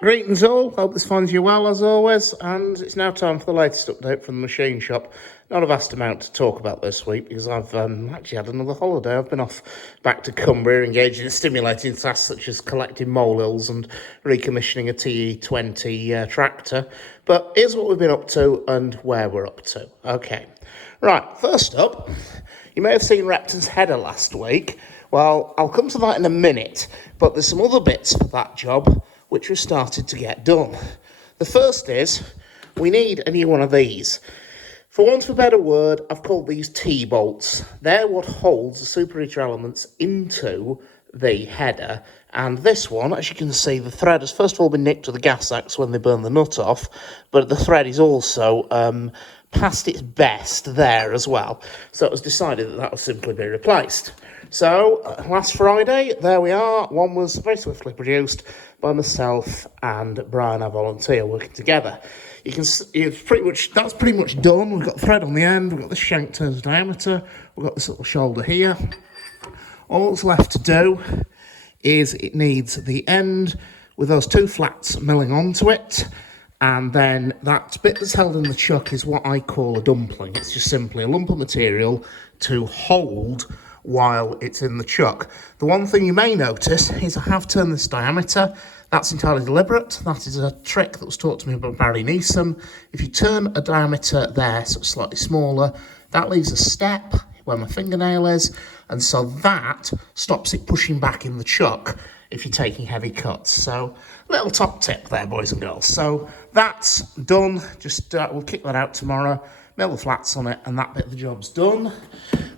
Greetings all, hope this finds you well as always, and it's now time for the latest update from the machine shop. Not a vast amount to talk about this week because I've actually had another holiday. I've been off back to Cumbria, engaged in stimulating tasks such as collecting molehills and recommissioning a TE20 tractor. But here's what we've been up to and where we're up to. Okay, right, first up, you may have seen Repton's Header last week. Well, I'll come to that in a minute, but there's some other bits for that job which we've started to get done. The first is, we need a new one of these. For want of a better word, I've called these T-bolts. They're what holds the superheater elements into the header, and this one, as you can see, the thread has first of all been nicked with a gas axe when they burn the nut off, but the thread is also past its best there as well. So it was decided that will simply be replaced. So, last Friday, there we are. One was very swiftly produced by myself and Brian, our volunteer, working together. You can see that's pretty much done. We've got thread on the end, we've got the shank turns diameter, we've got this little shoulder here. All that's left to do is it needs the end with those two flats milling onto it, and then that bit that's held in the chuck is what I call a dumpling. It's just simply a lump of material to hold while it's in the chuck. The one thing you may notice is I have turned this diameter. That's entirely deliberate. That is a trick that was taught to me by Barry Neeson. If you turn a diameter there, so it's slightly smaller, that leaves a step where my fingernail is, and so that stops it pushing back in the chuck if you're taking heavy cuts. So, little top tip there, boys and girls. So, that's done. Just we'll kick that out tomorrow, mill the flats on it, and that bit of the job's done.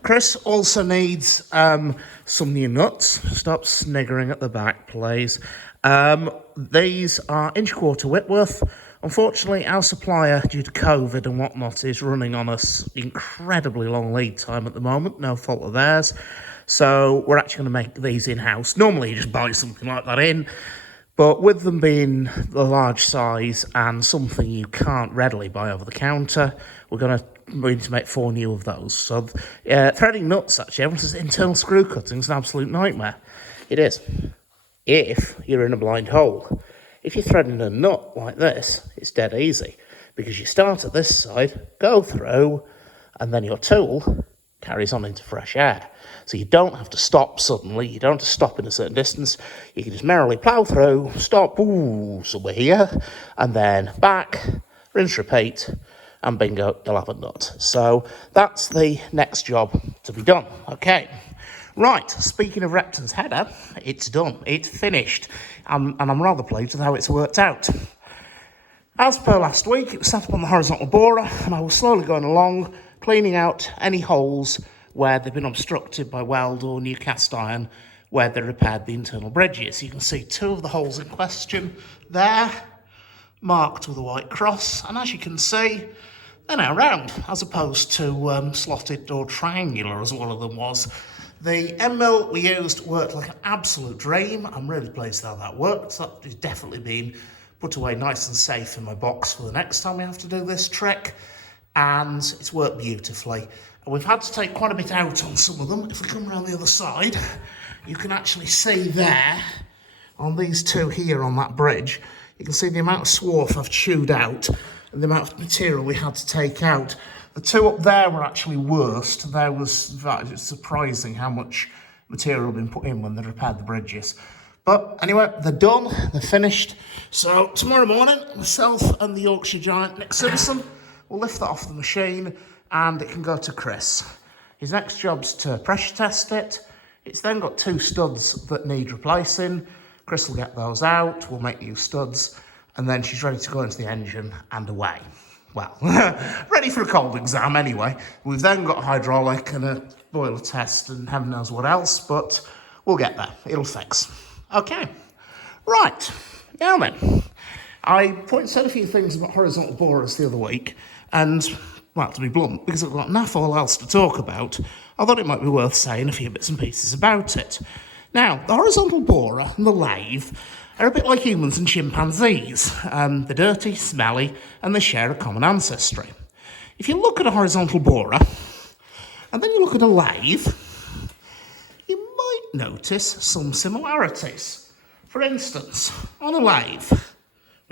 Chris also needs some new nuts. Stop sniggering at the back, please. These are 1.25 Whitworth. Unfortunately, our supplier, due to COVID and whatnot, is running on us incredibly long lead time at the moment. No fault of theirs. So we're actually going to make these in-house. Normally, you just buy something like that in. But with them being the large size and something you can't readily buy over the counter, we're going to make 4 new of those. So threading nuts, actually, everyone says internal screw cutting is an absolute nightmare. It is, if you're in a blind hole. If you're threading a nut like this, it's dead easy, because you start at this side, go through, and then your tool carries on into fresh air. So you don't have to stop suddenly, you don't have to stop in a certain distance, you can just merrily plough through, stop, somewhere here, and then back, rinse, repeat, and bingo, you'll have a nut. So that's the next job to be done. Okay, right, speaking of Repton's Header, it's done, it's finished, and I'm rather pleased with how it's worked out. As per last week, it was set up on the horizontal borer, and I was slowly going along, cleaning out any holes where they've been obstructed by weld or new cast iron, where they repaired the internal bridges. You can see 2 of the holes in question there, marked with a white cross, and as you can see, they're now round, as opposed to slotted or triangular, as one of them was. The end mill we used worked like an absolute dream. I'm really pleased how that worked. That has definitely been put away nice and safe in my box for the next time we have to do this trick, and it's worked beautifully. We've had to take quite a bit out on some of them. If we come around the other side, you can actually see there, on these 2 here on that bridge, you can see the amount of swarf I've chewed out and the amount of material we had to take out. The 2 up there were actually worst. There was it's surprising how much material had been put in when they repaired the bridges. But anyway, they're done, they're finished. So tomorrow morning, myself and the Yorkshire Giant Nick Simpson will lift that off the machine, and it can go to Chris. His next job's to pressure test it. It's then got 2 studs that need replacing. Chris will get those out, we'll make new studs, and then she's ready to go into the engine and away. Well, ready for a cold exam anyway. We've then got a hydraulic and a boiler test and heaven knows what else, but we'll get there, it'll fix. Okay, right, now then. I said a few things about horizontal borers the other week, and, well, to be blunt, because I've got naff all else to talk about, I thought it might be worth saying a few bits and pieces about it. Now, the horizontal borer and the lathe are a bit like humans and chimpanzees. They're dirty, smelly, and they share a common ancestry. If you look at a horizontal borer, and then you look at a lathe, you might notice some similarities. For instance, on a lathe,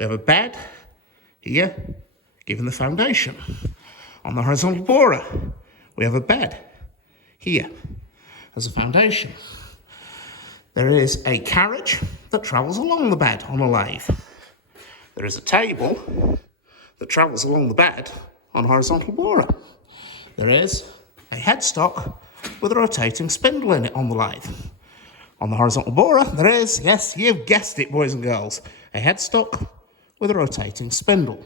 We have a bed here, giving the foundation. On the horizontal borer, we have a bed here as a foundation. There is a carriage that travels along the bed on a lathe. There is a table that travels along the bed on a horizontal borer. There is a headstock with a rotating spindle in it on the lathe. On the horizontal borer, there is, yes, you've guessed it, boys and girls, a headstock with a rotating spindle.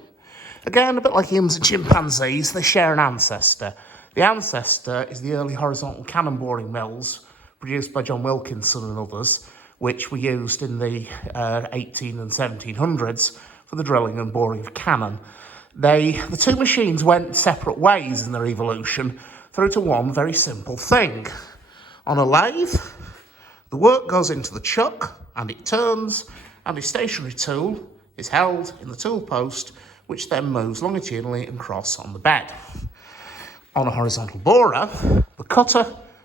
Again, a bit like humans and chimpanzees, they share an ancestor. The ancestor is the early horizontal cannon boring mills produced by John Wilkinson and others, which were used in the 18 and 1700s for the drilling and boring of cannon. The two machines went separate ways in their evolution through to one very simple thing. On a lathe, the work goes into the chuck and it turns, and a stationary tool is held in the tool post, which then moves longitudinally and across on the bed. On a horizontal borer, the cutter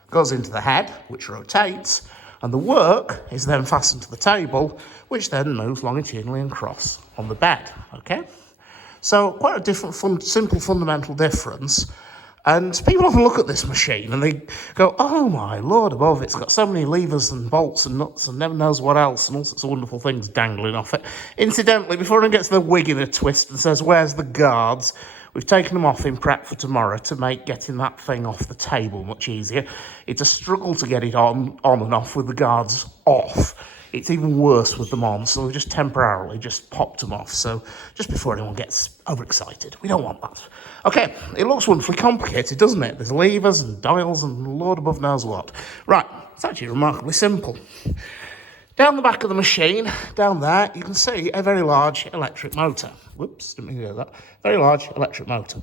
goes into the head, which rotates, and the work is then fastened to the table, which then moves longitudinally and across on the bed, okay? So quite a different, simple fundamental difference. And people often look at this machine and they go, oh my Lord above, it's got so many levers and bolts and nuts and never knows what else and all sorts of wonderful things dangling off it. Incidentally, before anyone gets the wig in a twist and says, where's the guards? We've taken them off in prep for tomorrow to make getting that thing off the table much easier. It's a struggle to get it on and off with the guards off. It's even worse with them on, so we've just temporarily just popped them off. So just before anyone gets overexcited, we don't want that. Okay, it looks wonderfully complicated, doesn't it? There's levers and dials and Lord above knows what. Right, it's actually remarkably simple. Down the back of the machine, down there, you can see a very large electric motor. Whoops, didn't mean to do that. Very large electric motor.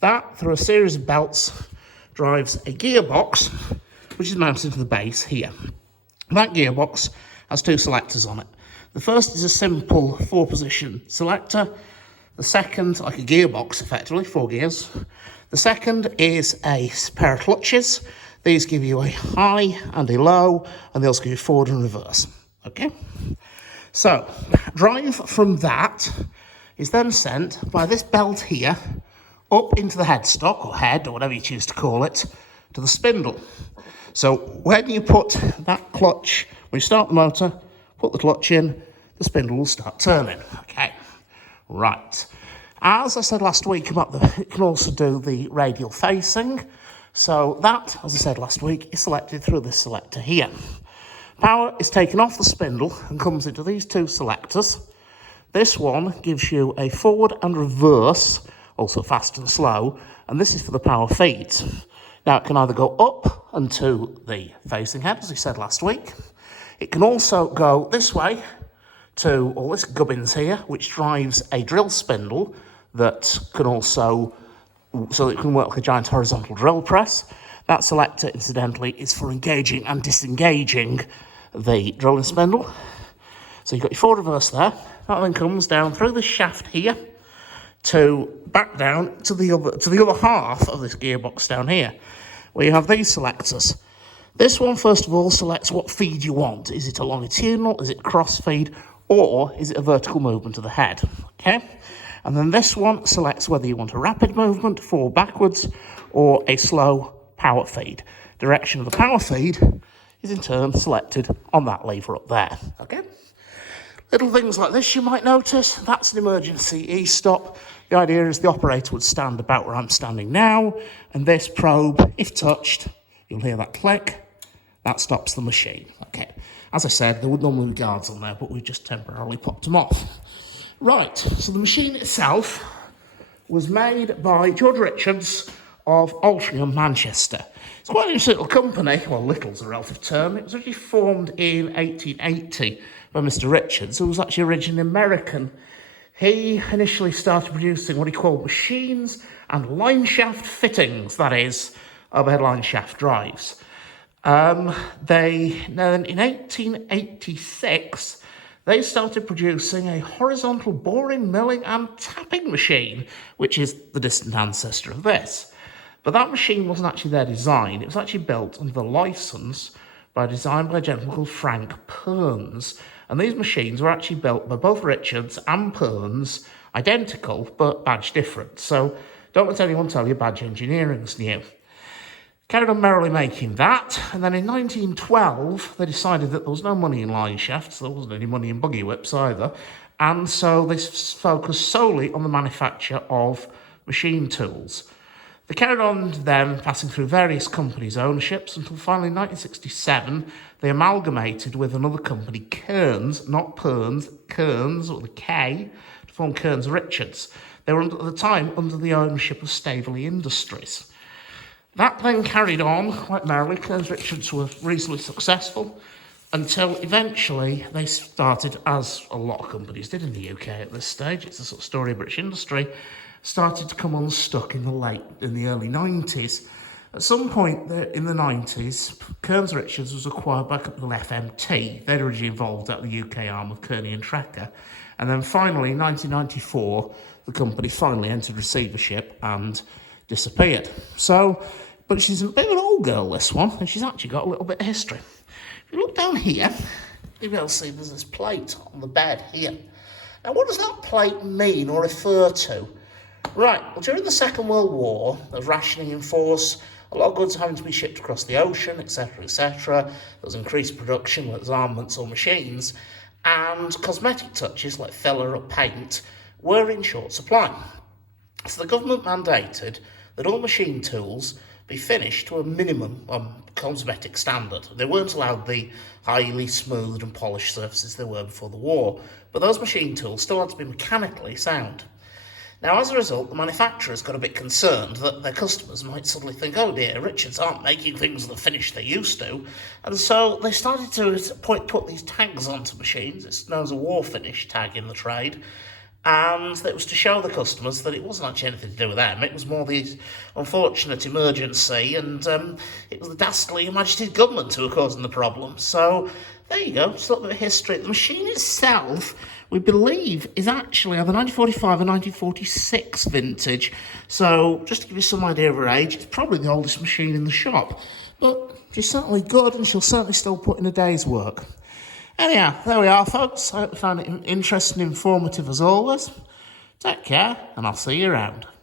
That, through a series of belts, drives a gearbox, which is mounted to the base here. That gearbox has two selectors on it. The first is a simple 4-position selector. The second, like a gearbox effectively, 4 gears. The second is a pair of clutches. These give you a high and a low, and they also give you forward and reverse. Okay? So, drive from that is then sent by this belt here up into the headstock, or head, or whatever you choose to call it, to the spindle. So when you put that clutch, when you start the motor, put the clutch in, the spindle will start turning. Okay, right. As I said last week about it can also do the radial facing. So that, as I said last week, is selected through this selector here. Power is taken off the spindle and comes into these two selectors. This one gives you a forward and reverse, also fast and slow, and this is for the power feeds. Now, it can either go up and to the facing head, as we said last week. It can also go this way to all this gubbins here, which drives a drill spindle that can also, so it can work like a giant horizontal drill press. That selector, incidentally, is for engaging and disengaging the drilling spindle. So you've got your forward reverse there. That then comes down through the shaft here to back down to the other half of this gearbox down here, where you have these selectors. This one, first of all, selects what feed you want. Is it a longitudinal, is it cross feed, or is it a vertical movement of the head? Okay? And then this one selects whether you want a rapid movement, forward, backwards, or a slow power feed. Direction of the power feed is in turn selected on that lever up there. Okay? Little things like this you might notice. That's an emergency e-stop. The idea is the operator would stand about where I'm standing now, and this probe, if touched, you'll hear that click. That stops the machine. Okay. As I said, there would normally be guards on there, but we've just temporarily popped them off. Right, so the machine itself was made by George Richards of Altrincham, Manchester. It's quite an interesting little company. Well, little's a relative term. It was actually formed in 1880 by Mr. Richards, who was actually originally American. He initially started producing what he called machines and line shaft fittings, that is, overhead line shaft drives. Then in 1886, they started producing a horizontal boring, milling and tapping machine, which is the distant ancestor of this. But that machine wasn't actually their design. It was actually built under the license by a gentleman called Frank Perns. And these machines were actually built by both Richards and Perns, identical, but badge different. So don't let anyone tell you badge engineering's new. Carried on merrily making that, and then in 1912, they decided that there was no money in line shafts, there wasn't any money in buggy whips either, and so they focused solely on the manufacture of machine tools. They carried on then passing through various companies' ownerships until finally in 1967 they amalgamated with another company, Kearns, not Perns, Kearns, with a K, to form Kearns Richards. They were at the time under the ownership of Staveley Industries. That then carried on quite merrily. Kearns Richards were reasonably successful until eventually they started, as a lot of companies did in the UK at this stage, it's a sort of story of British industry, started to come unstuck in the early 90s. At some point in the 90s, Kearns Richards was acquired by a company called FMT. They'd originally involved at the UK arm of Kearney and Trecker. And then finally, in 1994, the company finally entered receivership and disappeared. But she's a bit of an old girl, this one, and she's actually got a little bit of history. If you look down here, you'll be able to see there's this plate on the bed here. Now, what does that plate mean or refer to? Right, well, during the Second World War, there was rationing in force, a lot of goods having to be shipped across the ocean, etc., etc. There was increased production, whether it was armaments or machines, and cosmetic touches like filler or paint were in short supply. So the government mandated that all machine tools be finished to a minimum cosmetic standard. They weren't allowed the highly smoothed and polished surfaces they were before the war, but those machine tools still had to be mechanically sound. Now, as a result, the manufacturers got a bit concerned that their customers might suddenly think, oh dear, Richards aren't making things the finish they used to, and so they started to put these tags onto machines. It's known as a war finish tag in the trade, and it was to show the customers that it wasn't actually anything to do with them. It was more the unfortunate emergency, and it was the dastardly Your Majesty's government who were causing the problem. So there you go, just a little bit of history. The machine itself, we believe, is actually either 1945 or 1946 vintage. So just to give you some idea of her age, it's probably the oldest machine in the shop. But she's certainly good, and she'll certainly still put in a day's work. Anyhow, there we are, folks. I hope you found it interesting and informative as always. Take care, and I'll see you around.